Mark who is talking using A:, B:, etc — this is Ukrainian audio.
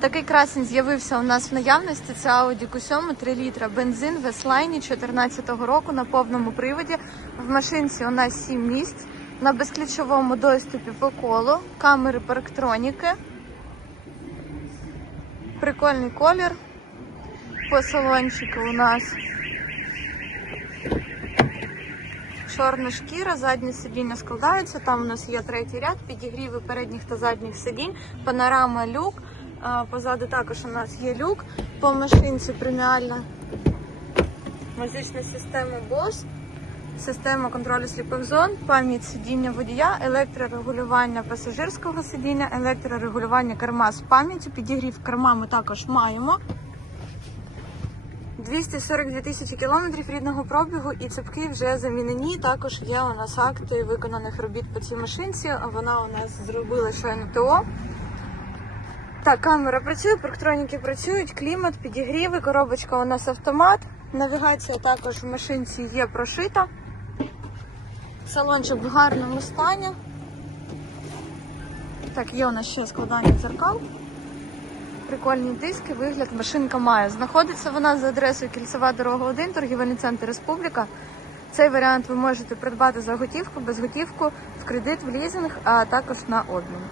A: Такий красень з'явився у нас в наявності. Це Audi Q7 3 літра бензин в S-Line 2014 року на повному приводі. В машинці у нас 7 місць. На безключовому доступі по колу, камери парктроніки. Прикольний колір. По салончику у нас чорна шкіра, заднє сидіння складається. Там у нас є третій ряд, підігріви передніх та задніх сидінь, панорама люк. Позаду також у нас є люк. По машинці преміальна музична система BOSE, система контролю сліпих зон, пам'ять сидіння водія, електрорегулювання пасажирського сидіння, електрорегулювання керма з пам'яттю, підігрів керма ми також маємо. 242 тисячі кілометрів рідного пробігу і цепки вже замінені. Також є у нас акти виконаних робіт по цій машинці. Вона у нас зробила щойно ТО. Так, камера працює, парктроніки працюють, клімат, підігріви, коробочка у нас автомат. Навігація також в машинці є прошита. Салончик в гарному стані. Так, є у нас ще складання дзеркал. Прикольні диски, вигляд машинка має. Знаходиться вона за адресою Кільцева дорога 1, торгівельний центр Республіка. Цей варіант ви можете придбати за готівку, без готівку, в кредит, в лізинг, а також на обмін.